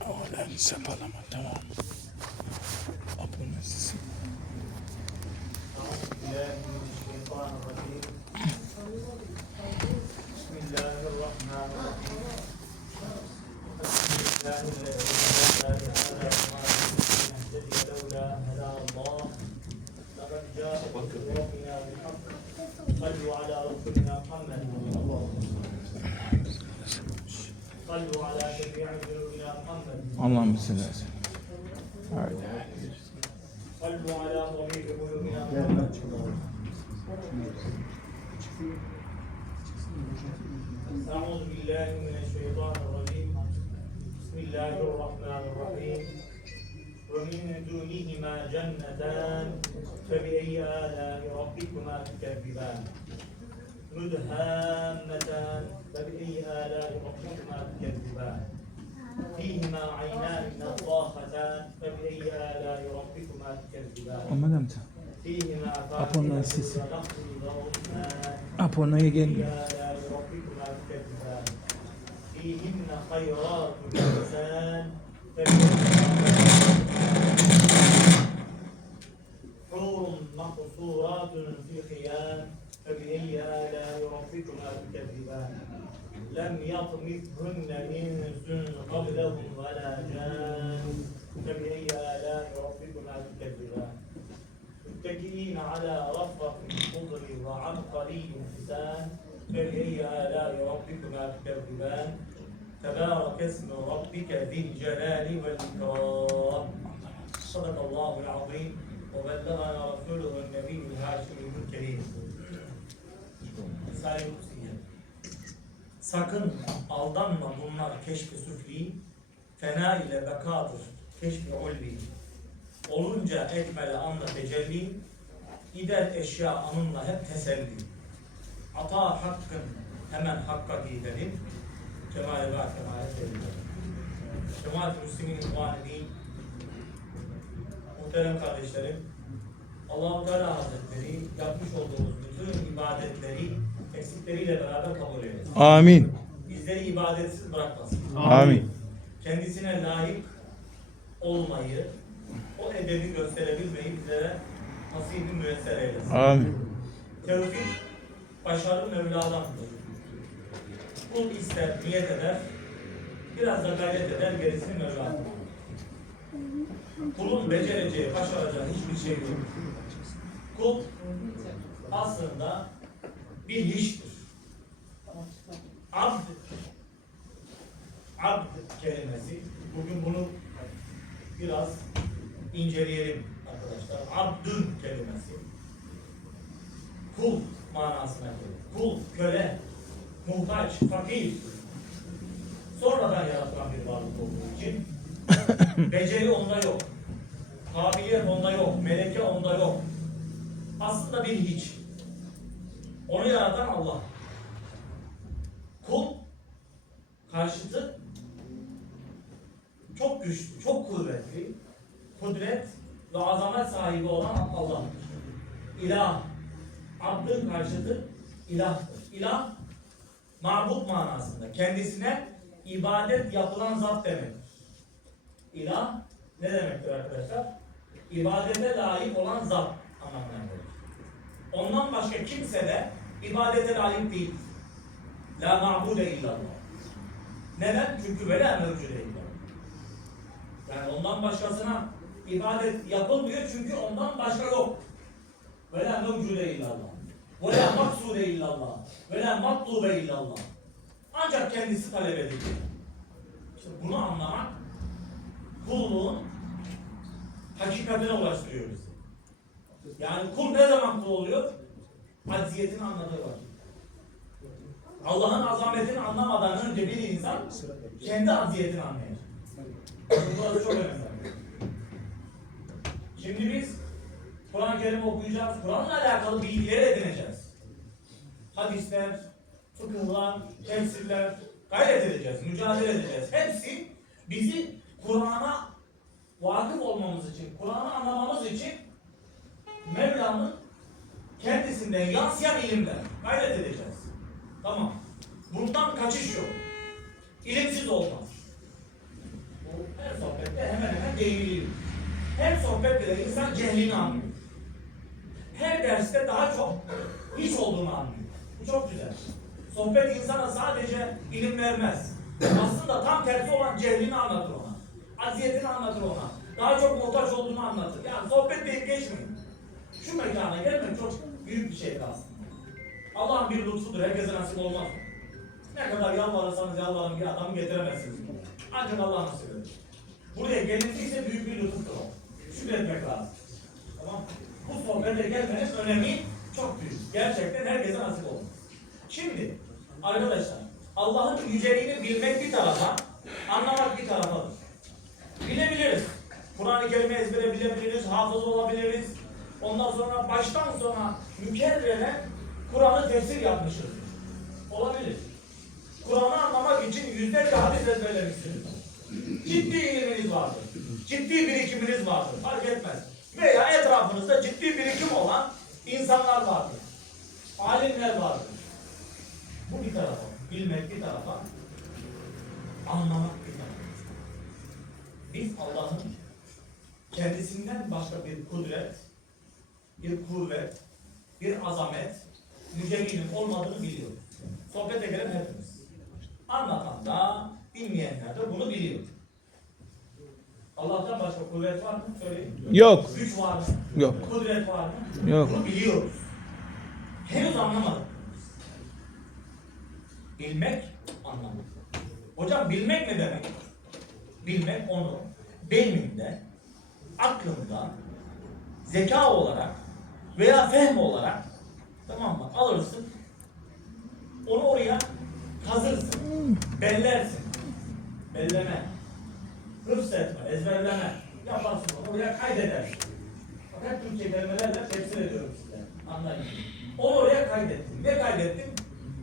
Alem sepalama tamam. Abonesi. Bismillahirrahmanirrahim. أعوذ بالله من الشيطان الرجيم بسم الله الرحمن الرحيم ومن دونهما جنتان فبأي آلاء ربكما تكذبان مدهامتان فبأي آلاء ربكما تكذبان فيهما عينان نضاختان فبأي آلاء ربكما تكذبان Ama demte. فيهما Apo'nun فاكهة sesi. ونخل ورمان Apo'ya في gelmiyor. آلاء ربكما تكذبان فيهن خيرات حسان حور مقصورات في خيام فبأي آلاء ربكما تكذبان لم يطمثهن إنس قبلهم ولا جان. فبأي آلاء ربكما تكذبان. متكئين على رفرف خضر وعبقري حسان. فبأي آلاء ربكما تكذبان. تبارك اسم ربك ذي الجلال والإكرام. صدق الله العظيم. وبلغنا رسوله النبي الهاشمي الكريم. Sakın aldanma bunlar keşfi süfli, fena ile bekadır keşfi ulvi. Olunca ekmele anla tecelli, gider eşya anınla hep teselli. Ata hakkın hemen hakka gidelim, cemale ve kemale sevilir. Cemaat-i Müslümin ihvanı muhterem kardeşlerim, Allah-u Teala Hazretleri yapmış olduğumuz bütün ibadetleri eksikleriyle beraber kabul eylesin. Amin. Bizleri ibadetsiz bırakmasın. Amin. Kendisine layık olmayı, o edebi gösterebilmeyi bizlere nasibi müyesser eylesin. Amin. Tevfik, başarı Mevla'dandır. Kul ister, niyet eder, biraz da gayret eder, gerisini Mevla'dan. Kulun becereceği, başaracağı hiçbir şey yok. Kul aslında bir hiçtir. Abd, abd kelimesi, bugün bunu biraz inceleyelim arkadaşlar. Abdün kelimesi kul manasına gelir. Kul, köle, muhtaç, fakir. Sonradan yaratılan bir varlık olduğu için beceri onda yok. Kabiliyet onda yok. Meleke onda yok. Aslında bir hiç. Onu yaratan Allah. Kul karşıtı çok güçlü, çok kuvvetli, kudret ve azamet sahibi olan Allah'tır. İlah, abdın karşıtı ilahtır. İlah, mabut manasında. Kendisine ibadet yapılan zat demektir. İlah ne demektir arkadaşlar? İbadete layık olan zat anlamına gelir. Ondan başka kimse de ibadete layık değil. La ma'bude illallah. Neden? Çünkü vela mevcude illallah. Yani ondan başkasına ibadet yapılmıyor çünkü ondan başka yok. Ve la mevcude illallah. Ve la maksude illallah. Ve la matlube illallah. Ancak kendisi talep edilir. İşte bunu anlamak kulluğun hakikatine ulaştırıyor bizi. Yani kul ne zaman kul oluyor? Acziyetini anladığı vakit. Allah'ın azametini anlamadan önce bir insan kendi acziyetini anlayacak. Burası çok önemli. Şimdi biz Kur'an-ı Kerim okuyacağız. Kur'an'la alakalı bilgileri edineceğiz. Hadisler, fıkıhlar, tefsirler gayret edeceğiz, mücadele edeceğiz. Hepsi bizi Kur'an'a vakıf olmamız için, Kur'an'ı anlamamız için Mevla'nın kendisinden yansıyan ilimler. Gayret edeceğiz. Tamam. Bundan kaçış yok. ilimsiz olmaz. Bu her sohbette hemen hemen değiniyor. Her sohbette de insan cehlini anlıyor. Her derste daha çok hiç olduğunu anlıyor. Bu çok güzel. Sohbet insana sadece ilim vermez. Aslında tam tersi olan cehlini anlatır ona. Aziyetini anlatır ona. Daha çok muhtaç olduğunu anlatır. Yani sohbet deyip geçmeyin. Şu mekana gelmek çok büyük bir şeydir aslında. Allah'ın bir lütfudur. Herkese nasip olmaz. Ne kadar yalvarırsanız yalvarın bir adam getiremezsiniz. Ancak Allah nasip eder. Buraya gelindiyse büyük bir lütuftur o. Şükretmek lazım. Tamam? Bu sohbete gelmenin önemi çok büyük. Gerçekten herkese nasip olmaz. Şimdi arkadaşlar Allah'ın yüceliğini bilmek bir tarafa, anlamak bir tarafadır. Bilebiliriz. Kur'an-ı Kerim'i ezbere bilebiliriz, hafız olabiliriz. Ondan sonra baştan sona mükerrere Kur'an'ı tefsir yapmışız. Olabilir. Kur'an'ı anlamak için yüzlerce hadis ezberlemişsiniz. Ciddi ilminiz vardır. Ciddi birikiminiz vardır. Fark etmez. Veya etrafınızda ciddi birikim olan insanlar vardır. Alimler vardır. Bu bir tarafa. Bilmek bir tarafa. Anlamak bir tarafa. Biz Allah'ın kendisinden başka bir kudret, bir kuvvet, bir azamet, yüceliğinin olmadığını biliyoruz. Sohbete gelen hepimiz. Anlatan da, bilmeyenler de bunu biliyor. Allah'tan başka kuvvet var mı? Söyleyin. Yok. Güç var mı? Yok. Kudret var mı? Yok. Bunu biliyoruz. Henüz anlamadık. Bilmek, anlamak. Hocam bilmek ne demek? Bilmek onu beyninde, aklında, zeka olarak veya fehm olarak tamam mı? Alırsın. Onu oraya kazırsın. Bellersin. Belleme. Hıfz etme, ezberleme. Yaparsın onu oraya kaydedersin. Fakat Türkçe kelimelerle tefsir ediyorum size. Anlayın. Onu oraya kaydettim. Ne kaydettim?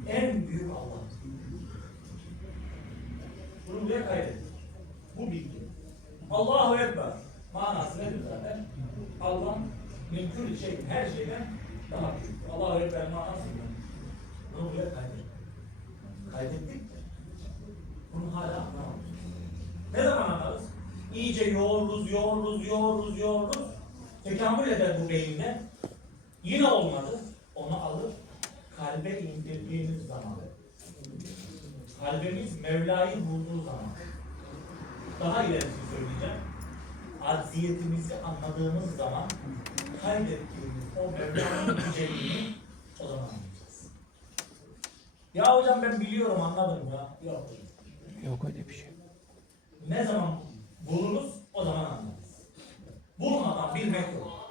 En büyük Allah. Bunu buraya kaydettim. Bu bilgi. Allahu Ekber. Manası nedir zaten? Allah mümkün şey, her şeyden daha büyük. Allahu Ekber manası ne? Bunu buraya kaydettim. Kaydettik de. Bunu hala anlamadık. Ne zaman anlarız? İyice yoğururuz, yoğururuz, yoğururuz, yoğururuz. Tekamül eder bu beyinde. Yine olmadı. Onu alır, kalbe indirdiğimiz zaman. Kalbimiz Mevla'yı bulduğu zaman. Daha ilerisini söyleyeceğim. Acziyetimizi anladığımız zaman kaydettiğimiz o Mevla'nın yüceliğini o zaman anlayacağız. Ya hocam ben biliyorum anladım ya. Yok. Yok öyle bir şey. Ne zaman buluruz o zaman anlarız. Bulmadan bilmek yok.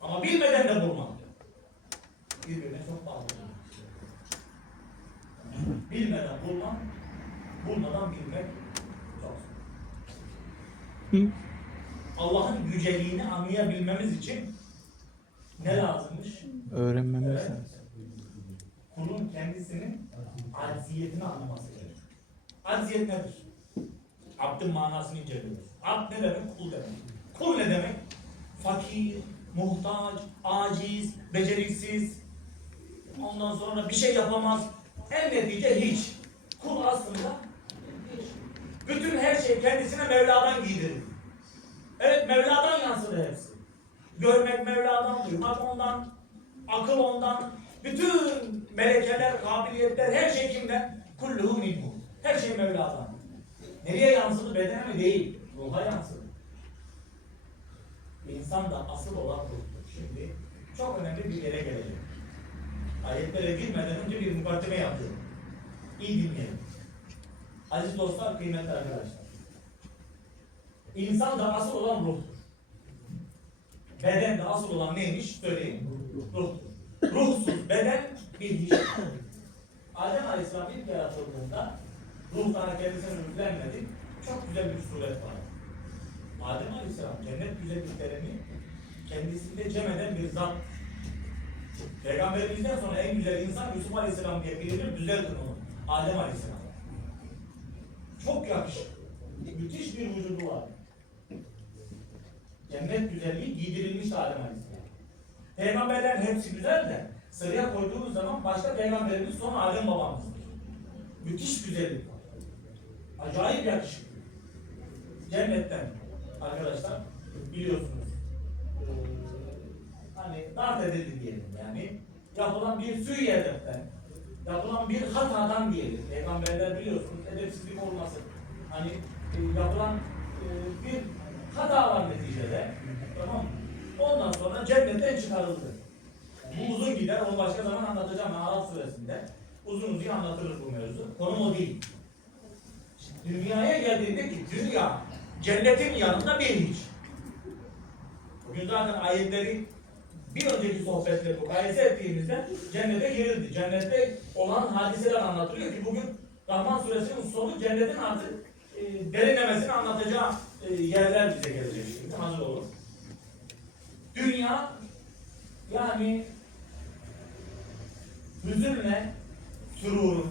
Ama bilmeden de bulmak yok. Birbirine çok bağlı. Bilmeden bulmak, bulmadan bilmek çok zor. Hı. Allah'ın yüceliğini anlayabilmemiz için ne lazımmış? Öğrenmemiz Evet. lazım. kulun kendisinin acziyetini anlaması gerekir. Acziyet nedir? Abdın manasını inceliyoruz. Abd ne demek? Kul demek. Kul ne demek? Fakir, muhtaç, aciz, beceriksiz. Ondan sonra bir şey yapamaz. En netice hiç. Kul aslında hiç. Bütün her şey kendisine Mevla'dan giydirir. Evet Mevla'dan yansıdı hepsi. Görmek Mevla'dan, duymak ondan, akıl ondan, bütün melekeler, kabiliyetler, her şey kimden? Kulluhu minhu. Her şey Mevla'dan. Nereye yansıdı? Bedene mi? Değil. Ruha yansıdı. İnsan da asıl olan ruhtur. Şimdi çok önemli bir yere gelecek. Ayetlere girmeden önce bir mukaddime yapıyorum. İyi dinleyelim. Aziz dostlar, kıymetli arkadaşlar. İnsan da asıl olan ruhtur. Beden de asıl olan neymiş? Söyleyin. Ruhtur. Ruhsuz beden bir hiç. Adem Aleyhisselam ilk yaratıldığında ruhtan kendisine yüklenmedi. Çok güzel bir suret var. Adem Aleyhisselam cennet güzelliklerini kendisinde cem eden bir zat. Peygamberimizden sonra en güzel insan Yusuf Aleyhisselam diye bilinir, düzeltin onu. Adem Aleyhisselam. Çok yakışıklı. Müthiş bir vücudu var. Cennet güzelliği giydirilmiş Adem Aleyhisselam. Peygamberlerin hepsi güzel de sıraya koyduğumuz zaman başta peygamberimiz sonra Adem babamızdır. Müthiş güzellik var. Acayip yakışıklı. Cennetten arkadaşlar biliyorsunuz. hani darp edildi diyelim yani. Yapılan bir sui edepten, yapılan bir hatadan diyelim. Peygamberler biliyorsunuz edepsizlik olması. Hani yapılan bir hata var neticede. Tamam? Ondan sonra cennetten çıkarıldı. Bu uzun gider, onu başka zaman anlatacağım Arap suresinde. Uzun uzun anlatırız bu mevzu. Konu o değil. Dünyaya geldiğinde ki dünya cennetin yanında bir hiç. Bugün zaten ayetleri bir önceki sohbetle mukayese ettiğimizde cennete girildi. Cennette olan hadiseler anlatılıyor ki bugün Rahman suresinin sonu cennetin artık e, derinlemesine anlatacağı yerler bize gelecek şimdi. Hazır olun. Dünya yani hüzünle sürurun,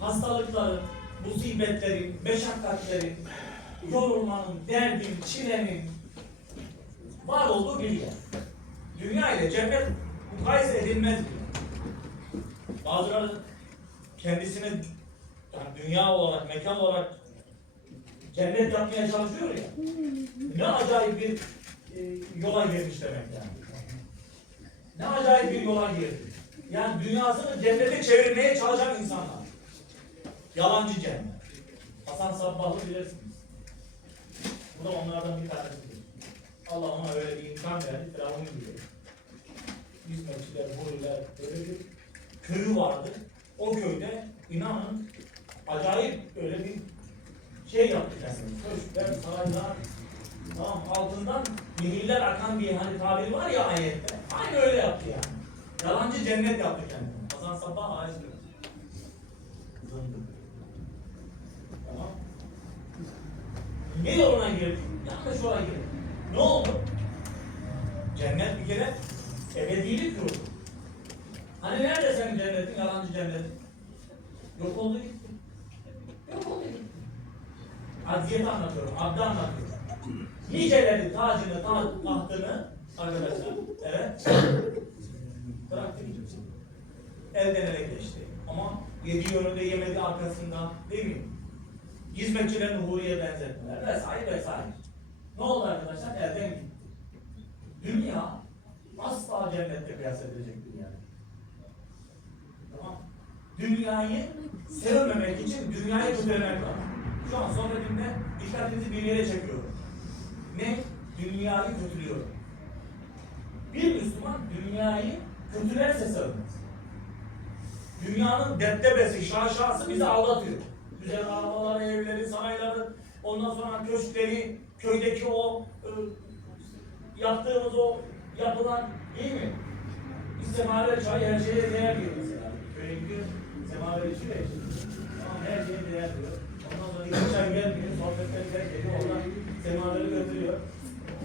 hastalıkların, musibetlerin, meşakkatlerin, yorulmanın, derdin, çilenin var olduğu bir yer. Dünya ile cennet mukayese edilmez bir yer. Bazıları kendisini yani dünya olarak, mekan olarak cennet yapmaya çalışıyor ya. Ne acayip bir e, yola girmiş demek yani. Ne acayip bir yola girdi. Yani dünyasını cennete çevirmeye çalışan insanlar. Yalancı cennet. Hasan Sabbah'ı bilirsiniz. Bu da onlardan bir tanesidir. Allah ona öyle bir imkan verdi, Firavun'u biliyor. Hizmetçiler, huriler, böyle bir köyü vardı. O köyde inanın acayip öyle bir şey yaptı kendini. Köşkler, saraylar, tamam altından nehirler akan bir hani tabiri var ya ayette. Aynı öyle yaptı yani. Yalancı cennet yaptı kendini. Hasan Sabbah ayet. Tamam. Ne yoluna girdi? Yanlış yola girdi. Ne oldu? Cennet bir kere ebedilik yurdu. Hani nerede senin cennetin, yalancı cennetin? Yok oldu gitti. Yok oldu Aziyeti anlatıyorum, abdi anlatıyorum. Niceleri tacını, ta tahtını arkadaşlar, evet, bıraktı. Elden ele geçti. Ama yedi yönünde yemedi arkasından, değil mi? Hizmetçilerini huriye benzetmeler vesaire vesaire. Ne oldu arkadaşlar? Elden gitti. Dünya asla cennette kıyas edilecek yer. Tamam. Dünyayı sevmemek için dünyayı kötülemek lazım. Şu an sohbetimde dikkatinizi bir yere çekiyorum. Ne? Dünyayı kötülüyor. Bir Müslüman dünyayı kötülerse sevmez. Dünyanın deptebesi, şaşası bizi aldatıyor. Güzel arabaları, evleri, sarayları, ondan sonra köşkleri, köydeki o e, yaptığımız o yapılan değil mi? Biz semaver çayı her şeye değer diyor mesela. Köye gidiyor, semaver içiyor ya. Tamam her şeye değer diyor. Ondan sonra iki çay gelmiyor, sohbetler geliyor. Onlar semaveri götürüyor.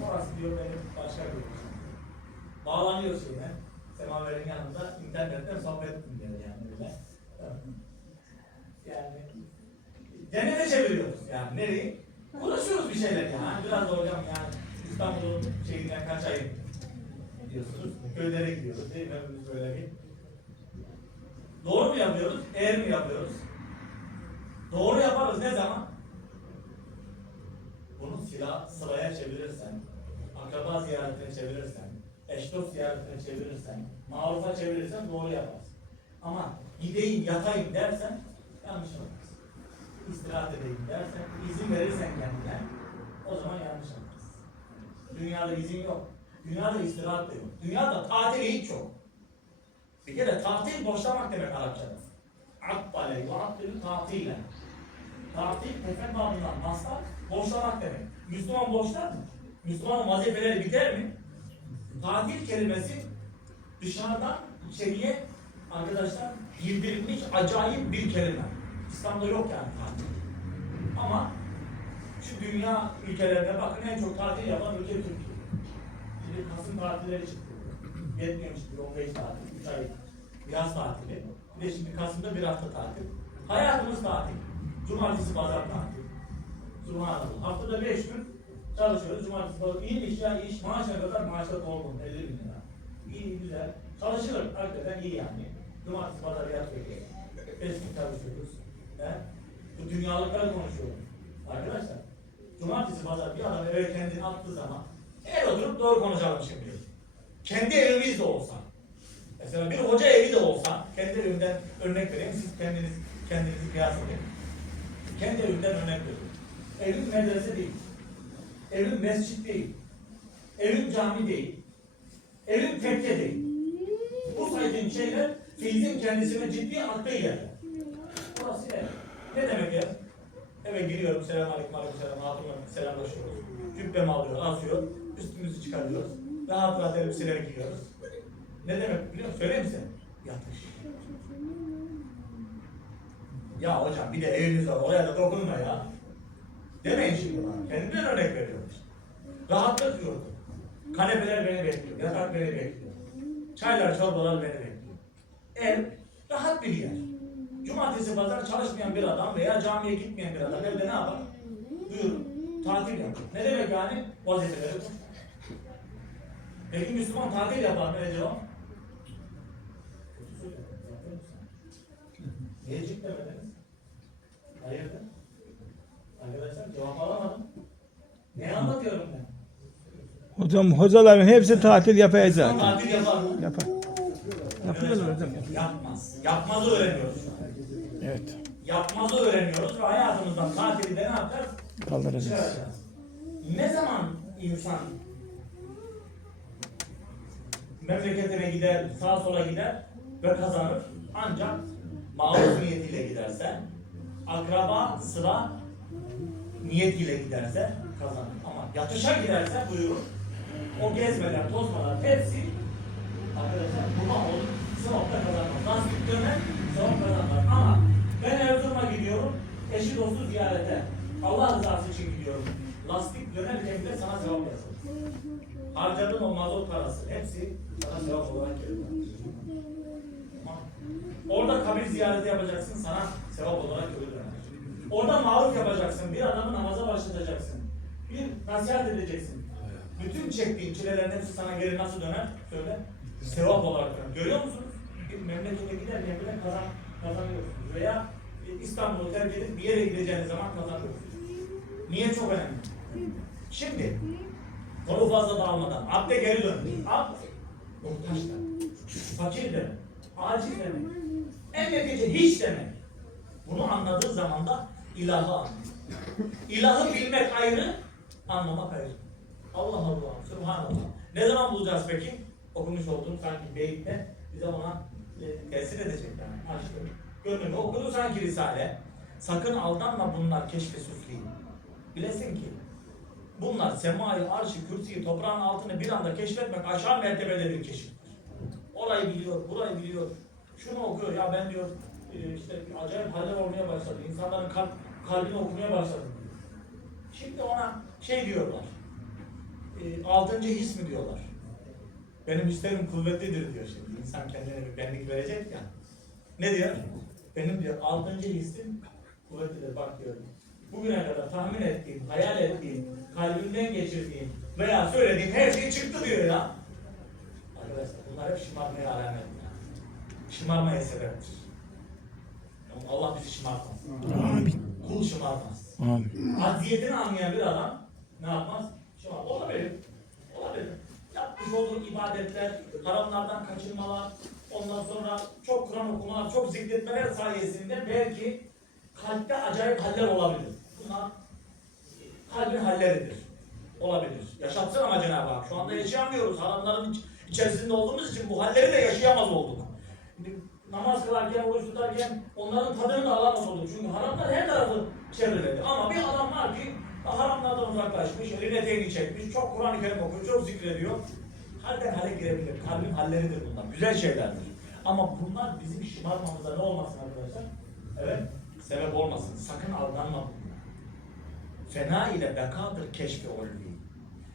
Orası diyor benim başka bir şey. Bağlanıyor şeyine. Semaverin yanında internetten sohbet dinliyor yani öyle. Yani cennete çeviriyoruz yani nereyi? Uğraşıyoruz bir şeyler yani. Biraz da hocam yani İstanbul'un şeyinden kaçayım diyorsunuz. Köylere gidiyoruz değil mi? Böyle bir. Doğru mu yapıyoruz? Eğer mi yapıyoruz? Doğru yaparız ne zaman? Bunu silah, sıraya çevirirsen, akraba ziyaretine çevirirsen, eş dost ziyaretine çevirirsen, marufa çevirirsen doğru yaparsın. Ama gideyim yatayım dersen yanlış yaparsın. İstirahat edeyim dersen, izin verirsen kendine o zaman yanlış yaparsın. Dünyada izin yok. Dünyada istirahat da yok. Dünyada tatil hiç yok. Bir kere tatil boşlamak demek Arapçada. Ve akdülü tatile. Tatil tefen babından maslar boşlamak demek. Müslüman boşlar mı? Müslümanın vazifeleri biter mi? Tatil kelimesi dışarıdan içeriye arkadaşlar girdirilmiş acayip bir kelime. İslam'da yok yani tatil. Ama şu dünya ülkelerine bakın en çok tatil yapan ülke Türkiye. Şimdi Kasım tatilleri çıktı. Yetmiyor işte 15 tatil, 3 ay yaz tatili. Bir şimdi Kasım'da bir hafta tatil. Hayatımız tatil. Cumartesi, pazar tatil. Subhanallah. Haftada 5 gün çalışıyoruz. Cumartesi, pazar. İyi iş ya iş. Maaşa kadar maaşa dolgun. 50 bin lira. İyi, güzel. Çalışılır. Hakikaten iyi yani. Cumartesi pazar yatıyor. Eski çalışıyoruz. He? Bu dünyalıkları konuşuyorum. Arkadaşlar, cumartesi pazar bir adam eve kendini attığı zaman eğer oturup doğru konuşalım şimdi. Kendi evimiz de olsa. Mesela bir hoca evi de olsa, kendi evimden örnek vereyim, siz kendiniz kendinizi kıyas. Kendi evimden örnek veriyorum. Evim medrese değil. Evim mescit değil. Evim cami değil. Evim tekke değil. Bu saydığım şeyler filizin kendisine ciddi attığı yerler. Burası ev. Ne demek ev? Eve giriyorum, selam aleyküm aleyküm selam, hatunla selamlaşıyoruz. Cübbemi alıyor, asıyor, üstümüzü çıkarıyoruz. Rahat rahat elbiseleri giyiyoruz. Ne demek biliyor musun? Söyleyeyim mi sen? Yatış. Ya hocam bir de evimiz var, oraya da dokunma ya. Demeyin şimdi bana. Kendimden örnek veriyorum. Rahatlık yurdu. Kanepeler beni bekliyor, yatak beni bekliyor. Çaylar, çorbalar beni bekliyor. Ev rahat bir yer. Cumartesi pazar çalışmayan bir adam veya camiye gitmeyen bir adam evde ne yapar? Buyurun, tatil yapar. Ne demek yani? Vazifeleri boş. Peki Müslüman tatil yapar mı? Mısın? Niye cip demediniz? Hayırdır? Arkadaşlar cevap alamadım. Ne anlatıyorum ben? Hocam hocaların hepsi tatil yapacak. Tatil yapar mı? Yapar. Yapıyorlar hocam. Yapmaz. Yapmazı öğreniyoruz. Evet. Yapmazı öğreniyoruz ve hayatımızdan tatili de ne yapacağız? Kaldıracağız. Ne zaman insan memleketine gider, sağa sola gider ve kazanır? Ancak maruf niyetiyle giderse, akraba, sıra niyetiyle giderse kazanır. Ama yatışa giderse buyurun, o gezmeler, tozmalar hepsi arkadaşlar burada olur, sevapta kazanmaz. Nasip döner, sevap kazanmaz. Ama ben Erzurum'a gidiyorum, eşi dostu ziyarete. Allah rızası için gidiyorum. Lastik döner evde sana sevap yazılır. Harcadığın o mazot parası hepsi sana sevap olarak geliyor. Orada kabir ziyareti yapacaksın sana sevap olarak geliyor. Orada maruf yapacaksın. Bir adamı namaza başlatacaksın. Bir nasihat edeceksin. Bütün çektiğin çilelerin hepsi sana geri nasıl döner? Söyle. Sevap olarak döner. Görüyor musunuz? Bir memlekete giderken bile kazan, kazanıyorsunuz. Veya İstanbul'u terk edip bir yere gideceğiniz zaman kazanıyorsunuz. Niye çok önemli? Şimdi konu fazla dağılmadan abde geri dön. Abd muhtaç demek. Fakir demek. Aciz demek. En netice hiç demek. Bunu anladığı zaman da ilahı anlıyor. İlahı bilmek ayrı, anlamak ayrı. Allah Allah, Subhanallah. Ne zaman bulacağız peki? Okumuş olduğum sanki beyitte bize ona e, tesir edecek yani. Açtı. Gönlünü okudu sanki Risale. Sakın aldanma bunlar keşfe süsleyin. Bilesin ki bunlar semayı, arşı, kürsüyü, toprağın altını bir anda keşfetmek aşağı mertebede bir keşiftir. Orayı biliyor, burayı biliyor. Şunu okuyor ya ben diyor e, işte acayip haller olmaya başladı. İnsanların kalp, kalbini okumaya başladı. Şimdi ona şey diyorlar. E, altıncı his mi diyorlar. Benim hislerim kuvvetlidir diyor şimdi. İnsan kendine bir benlik verecek ya. Ne diyor? Benim diyor altıncı hissim kuvvetlidir bak diyor. Bugüne kadar tahmin ettiğim, hayal ettiğim, kalbimden geçirdiğim veya söylediğim her şey çıktı diyor ya. Arkadaşlar bunlar hep şımarmaya alamet. Şımarmaya sebeptir. Ama Allah bizi şımartmaz. Amin. Kul şımarmaz. Amin. Aziyetini anlayan bir adam ne yapmaz? Şımar. Olabilir. Olabilir. Yapmış olduğu ibadetler, haramlardan kaçınmalar, ondan sonra çok Kur'an okumalar, çok zikretmeler sayesinde belki kalpte acayip haller olabilir. Bunlar kalbin halleridir. Olabilir. Yaşatsın ama Cenab-ı Hak. Şu anda yaşayamıyoruz. Haramların iç- içerisinde olduğumuz için bu halleri de yaşayamaz olduk. Namaz kılarken, oruç tutarken onların tadını da alamaz olduk. Çünkü haramlar her tarafı çevreledi. Ama bir adam var ki haramlardan uzaklaşmış, eline eteğini çekmiş, çok Kur'an-ı Kerim okuyor, çok zikrediyor. Halden hale girebilir. Kalbin halleridir bunlar. Güzel şeylerdir. Ama bunlar bizim şımarmamıza ne olmasın arkadaşlar? Evet, sebep olmasın. Sakın aldanma. Fena ile bekadır keşfi ulvi.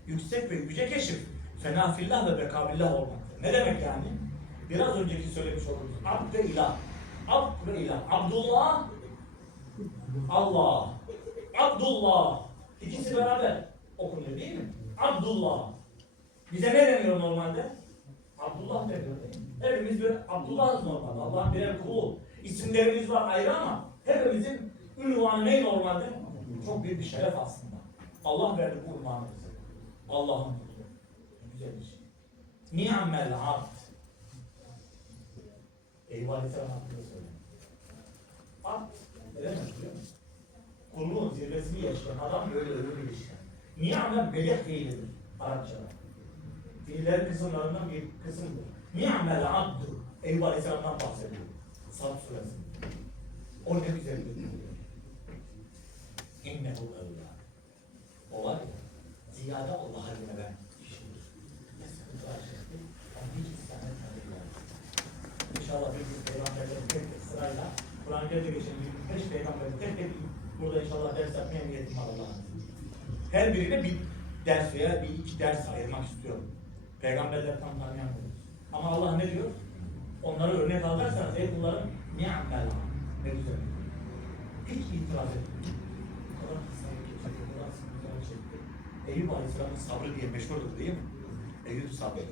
Yüksek ve yüce keşif, fena fillah ve bekabillah olmaktır. Ne demek yani? Biraz önceki söylemiş olduğumuz abd ve ilah. Abd ve ilah. Abdullah, Allah. Abdullah. İkisi beraber okunuyor değil mi? Abdullah. Bize ne deniyor normalde? Abdullah deniyor değil mi? Hepimiz bir Abdullah'ız normalde. Allah'ın birer kulu. İsimlerimiz var ayrı ama hepimizin ünvanı ne normalde? Çok büyük bir şeref aslında. Allah verdi bu ünvanı bize. Allah'ın kulu. Ne Güzel bir şey. Ni'mel abd. Eyüp Aleyhisselam hakkında söylüyor. Abd ne demek biliyor musun? Kulluğun zirvesini yaşayan adam böyle ölür işte. Ni'mel melek fiilidir Arapçada. Fiillerin kısımlarından bir kısımdır. Ni'mel abdu. Eyüp Aleyhisselam'dan bahsediyor. Sad suresinde. O ne güzel bir. İnnehu evlâ. O var ya, ziyade Allah'a yönelen kişidir. Ne sıkıntı var şimdi? Onu hiç istemet İnşallah bir gün peygamberlerin tek tek sırayla Kur'an-ı Kerim'de geçen 25 peygamberi tek tek burada inşallah ders yapmaya niyetim var Allah'ın. Her birine bir ders veya bir iki ders ayırmak istiyorum. Peygamberler tam tanıyan. Ama Allah ne diyor? Onları örnek alırsanız ey kullarım ni'mel ne güzel. Hiç itiraz etmiyor. O kadar güzel çekti. Eyüp Aleyhisselam'ın sabrı diye meşhurdur değil mi? Eyüp sabrı.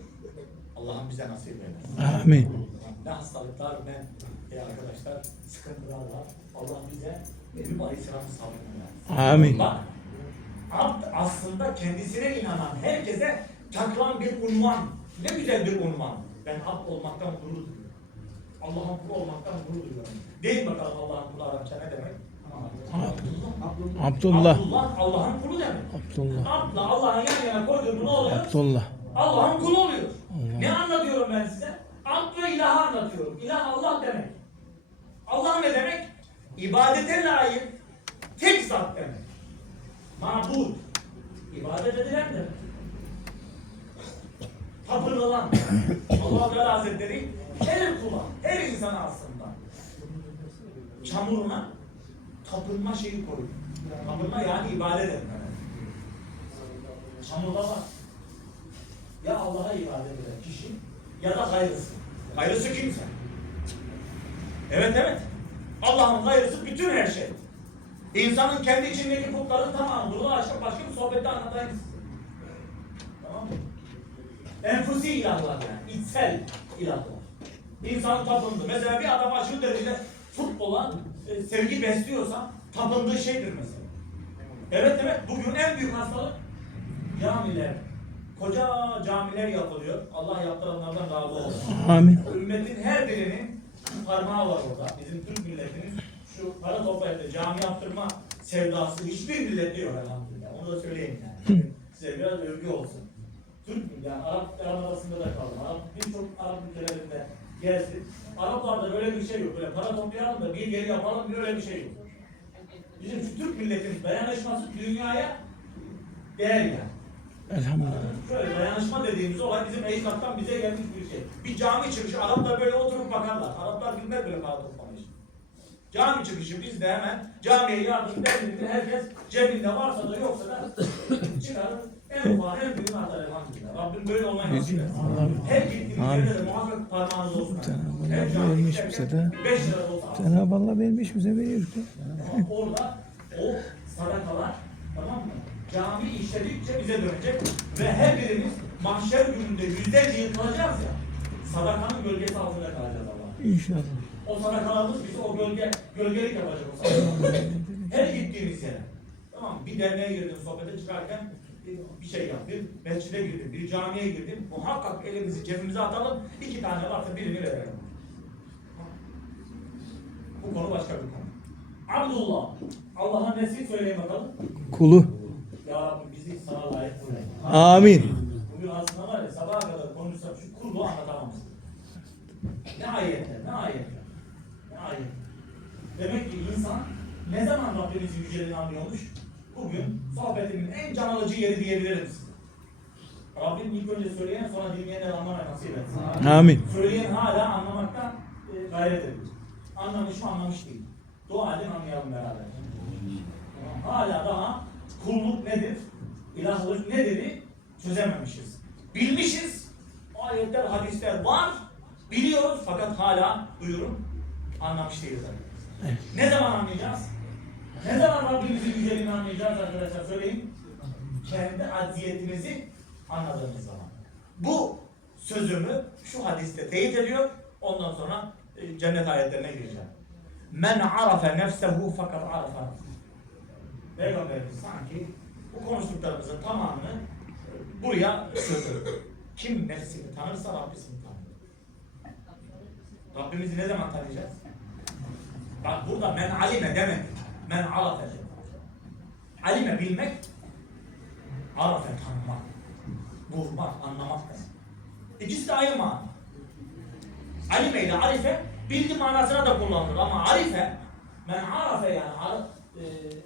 Allah'ım bize nasip eylesin. Amin. Ne hastalıklar ne e, arkadaşlar sıkıntılar var. Allah bize Eyüp Aleyhisselam'ın sabrını versin. Amin. Bak, abd aslında kendisine inanan herkese takılan bir unvan. Ne güzel bir unvan. Ben abd olmaktan gurur duyuyorum. Allah'ın kulu olmaktan gurur duyuyorum. Değil bakalım Allah'ın kulu Arapça ne demek? Abdullah. Abdullah. Abdullah Allah'ın kulu demek. Abdullah. Abdla Allah'ın yan yana koyduğunu ne oluyor? Abdullah. Allah'ın kulu oluyor. Allah. Ne anlatıyorum ben size? Abd ve ilahı anlatıyorum. İlah Allah demek. Allah ne demek? İbadete layık tek zat demek. Mabud. İbadet edilen demek. Tapınılan. Allah Teala Hazretleri her kula, her insana aslında çamuruna tapınma şeyi koydu. Tapınma yani ibadet etme. Çamurda var. Ya Allah'a ibadet eden kişi ya da gayrısı. Gayrısı kimse. Evet evet. Allah'ın gayrısı bütün her şey. İnsanın kendi içindeki putların tamamı. Bunu başka, başka bir sohbette anlatayım size. Tamam mı? Enfusi ilahlar yani. içsel ilahlar. İnsanın tapındığı. Mesela bir adam aşırı derecede futbola e, sevgi besliyorsa tapındığı şeydir mesela. Evet evet. Bugün en büyük hastalık camiler. Koca camiler yapılıyor. Allah yaptıranlardan razı olsun. Amin. Ümmetin her birinin parmağı var orada. Bizim Türk milletinin şu para toplayıp cami yaptırma sevdası hiçbir millette yok elhamdülillah. Onu da söyleyeyim yani. Size biraz övgü olsun. Türk yani Arap arasında da kaldım. Arap birçok Arap ülkelerinde gezdim. Araplarda böyle bir şey yok. Böyle para toplayalım da bir geri yapalım böyle bir şey yok. Bizim şu Türk milletin dayanışması dünyaya değer yani. Elhamdülillah. Şöyle dayanışma dediğimiz olay bizim Eyüp'ten bize gelmiş bir şey. Bir cami çıkışı Araplar böyle oturup bakarlar. Araplar bilmez böyle para toplamayı. Cami çıkışı biz de hemen camiye yardım denildi. Herkes cebinde varsa da yoksa da çıkarır. En ufak en büyük atar elhamdülillah. Rabbim böyle olmayı nasip etsin. Her gittiğiniz yerde de muhakkak parmağınız olsun. Cenab-ı Allah vermiş bize de. Cenab-ı Allah vermiş bize veriyor orada o sadakalar tamam mı? Cami işledikçe bize dönecek ve her birimiz mahşer gününde yüzlerce yıl kalacağız ya. Sadakanın gölgesi altında kalacağız Allah. İnşallah. O sadakalarımız bizi o gölge, gölgelik yapacak o sadakalar. her gittiğimiz yere. Tamam? Bir derneğe girdim, sohbete çıkarken bir- şey yap. Bir mescide girdim, bir camiye girdim. Muhakkak elimizi cebimize atalım. iki tane varsa birini verelim. Bu konu başka bir konu. Abdullah. Allah'a nesi söyleyin bakalım. Kulu. Ya Rabbi bizi sana layık kıl. Amin. Bugün aslında var ya sabaha kadar konuşsam şu kulluğu anlatamam. Ne ayetler, ne ayetler. Ne ayetler. Demek ki insan ne zaman Rabbimizin yüceliğini anlıyormuş? Bugün sohbetimin en can alıcı yeri diyebilirim size. Rabbim ilk önce söyleyen sonra dinleyenler anlamaya nasip etsin. Amin. Söyleyen hala anlamaktan e, gayret ediyor. Anlamış mı anlamış değil. Dua edin anlayalım beraber. Hala daha kulluk nedir? İlahlık nedir? Çözememişiz. Bilmişiz. Ayetler, hadisler var. Biliyoruz fakat hala buyurun anlamış değiliz arkadaşlar. Ne zaman anlayacağız? Ne zaman Rabbimizin yüceliğini anlayacağız arkadaşlar söyleyin. Kendi acziyetimizi anladığımız zaman. Bu sözümü şu hadiste teyit ediyor. Ondan sonra e, cennet ayetlerine gireceğim. Men arafe nefsehu fakat rabbehu. Peygamberimiz sanki bu konuştuklarımızın tamamını e, buraya sığdırdı. Kim nefsini tanırsa Rabbisini tanır. Rabbimizi ne zaman tanıyacağız? Bak burada men alime demek. Men arafe demek. Alime bilmek, arafe tanımak, vurmak, anlamak demek. İkisi de aynı mana. Alime ile arife bilgi manasına da kullanılır ama arife men arafe yani ar,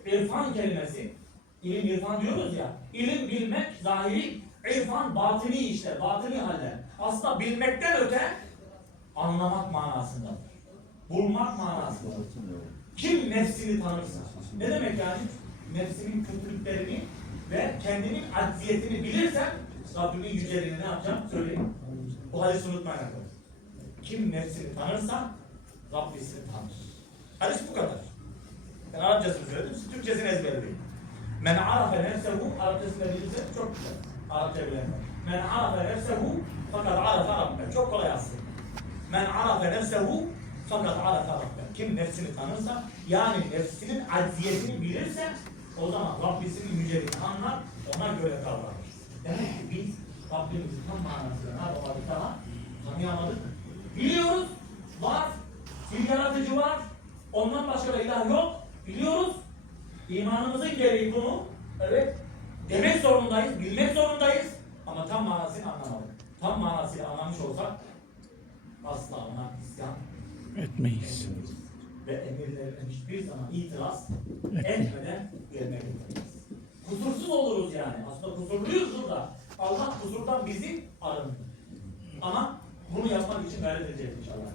e, irfan kelimesi ilim irfan diyoruz ya ilim bilmek zahiri irfan batini işler batini haller aslında bilmekten öte anlamak manasındadır bulmak manasındadır kim nefsini tanırsa. Ne demek yani? Nefsinin kötülüklerini ve kendinin acziyetini bilirsem Rabbimin yüceliğini ne yapacağım? Söyleyeyim. Bu hadisi unutmayın arkadaşlar. Kim nefsini tanırsa Rabbisini tanır. Hadis bu kadar. Ben Arapçasını söyledim, siz Türkçesini ezberleyin. Men arafe nefsehu, Arapçasını bilirse çok güzel. Arapça bilenler. Men arafe nefsehu, fakat arafe Rabbe. Çok kolay aslında. Men arafe nefsehu, fakat arafe Rabbe. Kim nefsini tanırsa, yani nefsinin acziyetini bilirse, o zaman Rabbisinin yüceliğini anlar, ona göre davranır. Demek ki biz Rabbimizi tam manasıyla ne yapamadık daha? Tanıyamadık. Biliyoruz, var, bir yaratıcı var, ondan başka da ilah yok, biliyoruz. İmanımızın gereği bunu, evet, demek zorundayız, bilmek zorundayız. Ama tam manasını anlamadık. Tam manasıyla anlamış olsak, asla ona isyan Etmeyiz. etmeyiz. Ve emirlerine hiçbir zaman itiraz etmeden yerine getiririz. Kusursuz oluruz yani. Aslında kusurluyuz burada. Allah kusurdan bizi arındır. Ama bunu yapmak için gayret edeceğiz inşallah.